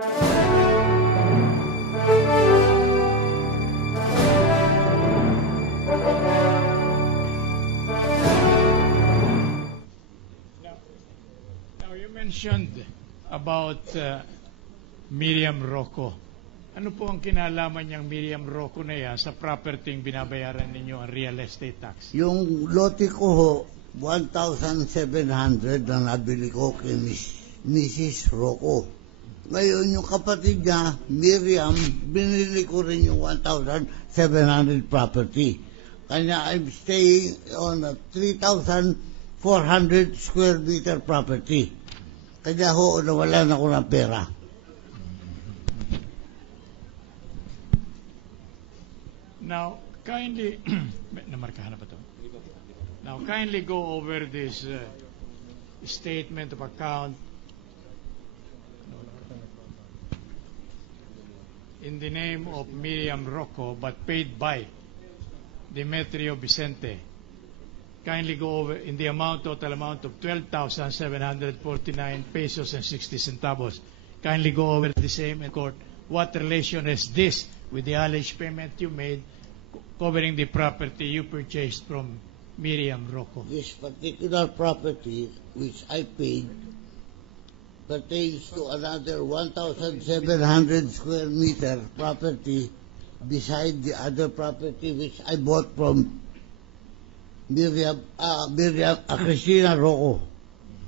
Now you mentioned about Miriam Rocco. Ano po ang kinalaman niyang Miriam Rocco na yan sa property binabayaran ninyo ang real estate tax? Yung lote ko ho, 1,700 na nabili ko kay Mrs. Rocco. Ngayon, yung kapatid niya, Miriam, binili ko rin yung 1,700 property. Kanya, I'm staying on a 3,400 square meter property. Kanya ho, nawalan ako ng pera. Now, kindly, namarkahan na ba ito? Now, kindly go over this statement of account in the name of Miriam Rocco but paid by Demetrio Vicente. Kindly go over in the total amount of 12,749 pesos and 60 centavos. Kindly go over the same in court. What relation is this with the alleged payment you made covering the property you purchased from Miriam Rocco? This particular property, which I paid, pertains to another 1,700 square meter property beside the other property which I bought from Christina Rocco.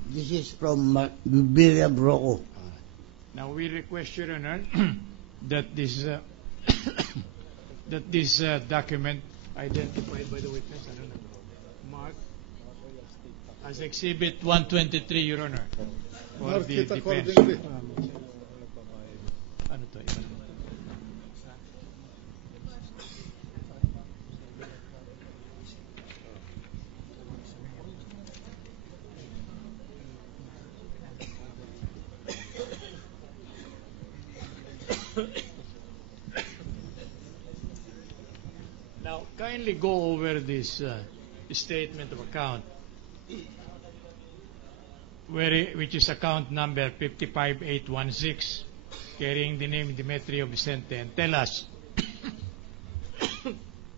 This is from Miriam Rocco. Now we request, Your Honor, that this that this document identified by the witness, I don't know, marked as Exhibit 123, Your Honor, for the defense. Ano to? Now, kindly go over this statement of account, which is account number 55816, carrying the name Demetrio Vicente, and tell us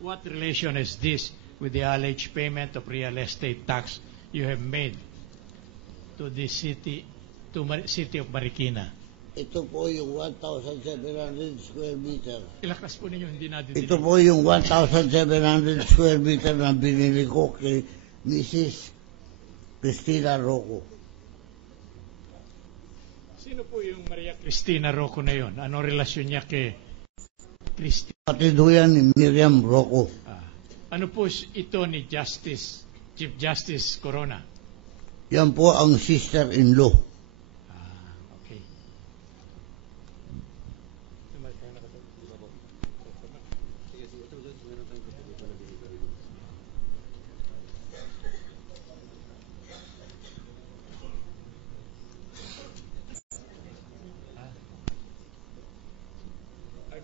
what relation is this with the alleged payment of real estate tax you have made to the city of Marikina. Ito po yung 1,700 square meter. Ilakas po ninyo, hindi natin Ito po yung 1,700 square meter na binili ko kay Mrs. Christina Rocco. Sino po yung Maria Cristina Rocco na yon? Ano relasyon niya kay Christina? Patiduyan ni Miriam Rocco. Ano po ito ni Chief Justice Corona? Yan po ang sister-in-law. Okay.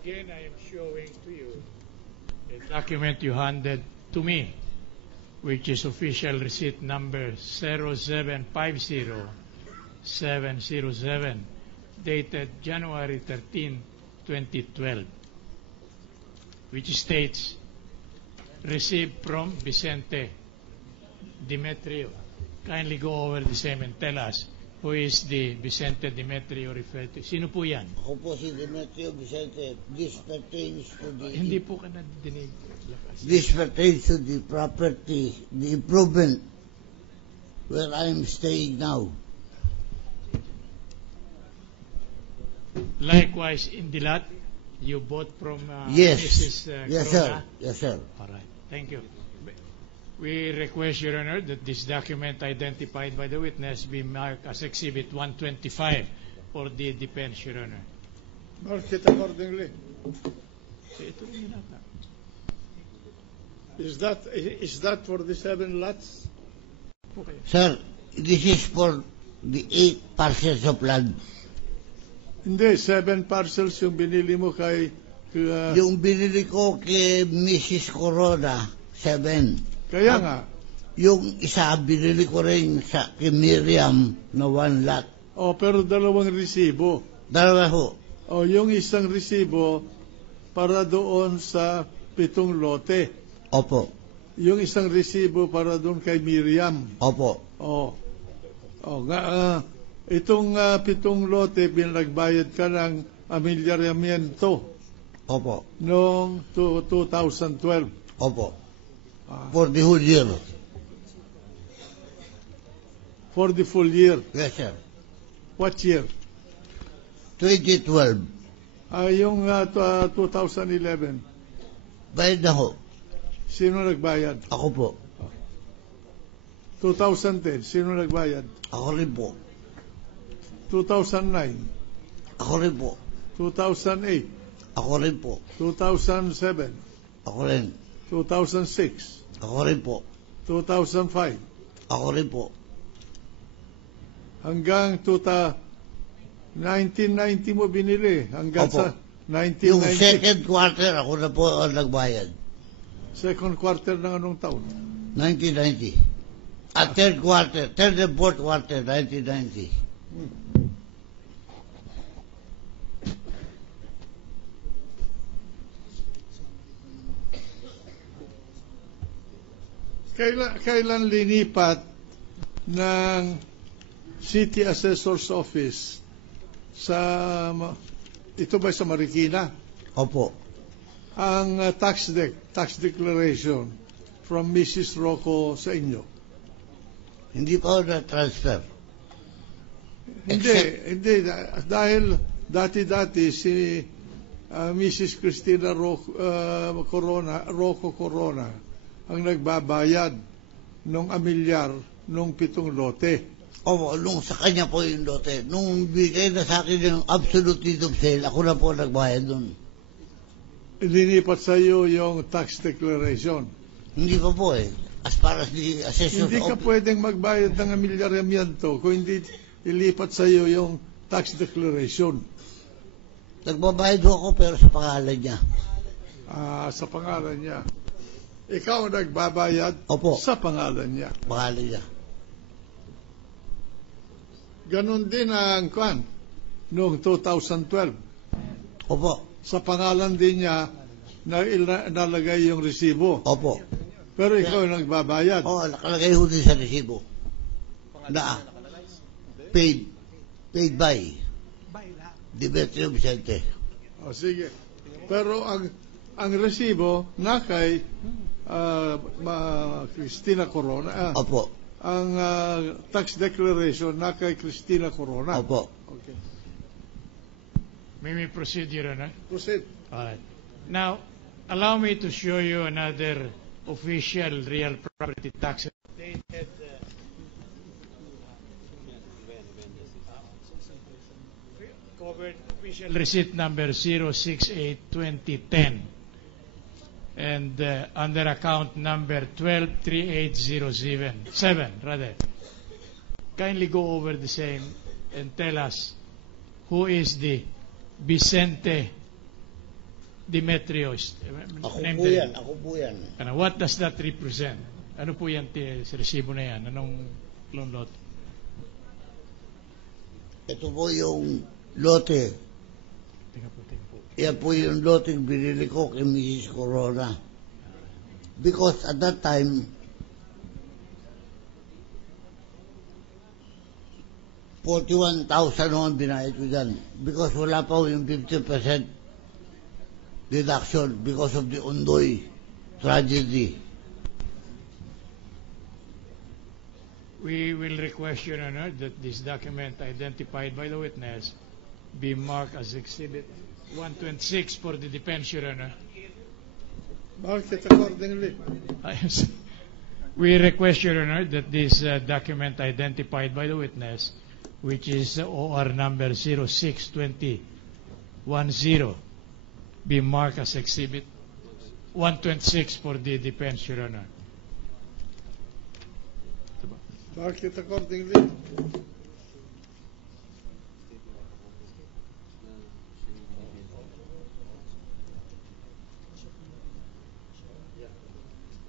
Again, I am showing to you a document you handed to me, which is official receipt number 0750707, dated January 13, 2012, which states, received from Vicente Demetrio. Kindly go over the same and tell us who is the Vicente Demetrio referred to. Sino po yan? Ako po si Demetrio Vicente. This pertains to the... Hindi po ka nadinig. This pertains to the property, the improvement where I am staying now. Likewise, in the lot you bought from Yes. Mrs. Yes, Corona? sir. Yes, sir. All right. Thank you. We request, Your Honor, that this document identified by the witness be marked as Exhibit 125 for the defense, Your Honor. Mark it accordingly. Ito rin yun ata. Is that for the 7 lots? Okay. Sir, this is for the 8 parcels of land. Hindi, 7 parcels yung binili mo kay... Yung binili ko kay Mrs. Corona, 7. Kaya nga. Yung isa, binili ko rin sa kay Miriam na 1 lot. Oh, pero 2 resibo. Dalawa ho. O yung isang resibo para doon sa 7 lote. Opo. Yung isang resibo para doon kay Miriam. Opo. Itong 7 lote, pinagbayad ka ng amilyaramiento Opo. noong 2012. Opo. For the whole year. For the full year. Yes, sir. What year? 2012. Yung 2011. Bayad na ho. Sino nagbayad? Ako po. 2010. Sino nagbayad? Ako rin po. 2009. Ako rin po. 2008. Ako rin po. 2007. Ako rin. 2006. Ako rin po. 2005. Ako rin po. Hanggang 1990 mo binili. Hanggang Opo. sa Yung 1990. second quarter, ako na po ang nagbayad. Second quarter ng anong taon? 1990. At third and fourth quarter, 1990. Kailan linipat ng City Assessor's Office ito ba sa Marikina? Opo. Ang tax declaration from Mrs. Rocco sa inyo? Hindi pa ako na-transfer. Hindi. Dahil dati-dati si Mrs. Cristina Rocco Corona ang nagbabayad ng amilyar nung 7 lote. Opo, nung sa kanya po yung lote. Nung bigay na sa akin yung absolute deed of sale, ako na po nagbayad nun. Linipat sa iyo yung tax declaration. Hindi pa po eh. As far as the assessor... Hindi ka pwedeng magbayad ng amilyaramiento kung hindi ilipat sa iyo yung tax declaration. Nagbabayad ho ako pero sa pangalan niya. Sa pangalan niya. Ikaw ang nagbabayad Opo. sa pangalan niya. Pangalan niya. Ganon din ang noong 2012. Opo. Sa pangalan din niya na nalagay yung resibo. Opo. Pero ikaw ang nagbabayad. Oo, nakalagay ho din sa resibo. Na paid by Demetrio Vicente. Sige. Pero ang resibo na kay Cristina Corona. Opo. Ang tax declaration na kay Cristina Corona. Opo. Okay. May we proceed, Your Honor? Proceed. All right. Now, allow me to show you another official real property tax dated covered official receipt number 068-2010 and under account number 123807 rather. Kindly go over the same and tell us who is the Vicente Demetrios. Ako po yan. Ako po yan. What does that represent? Ano po yan sa resibo na yan? Anong loan lot? Ito po yung lote. Teka po. Yan po yung lote binili ko kay Mrs. Corona. Because at that time, 41,000 naman binayad ko dyan. Because wala pa yung 50% deduction because of the Ondoy tragedy. We will request, Your Honor, that this document identified by the witness be marked as Exhibit 126 for the defense, Your Honor. Mark it accordingly. We request, Your Honor, that this document identified by the witness, which is OR number 062010, be marked as Exhibit 126 for the defense, Your Honor. Mark it accordingly.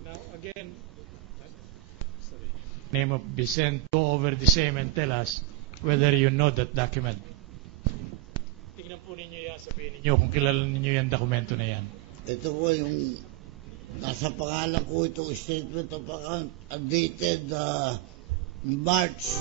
Now, again, name of Vicente, go over the same and tell us whether you know that document. Tingnan po ninyo yan, sabihin ninyo kung kilala ninyo yan dokumento na yan. Ito po yung nasa pangalan ko itong statement of account dated March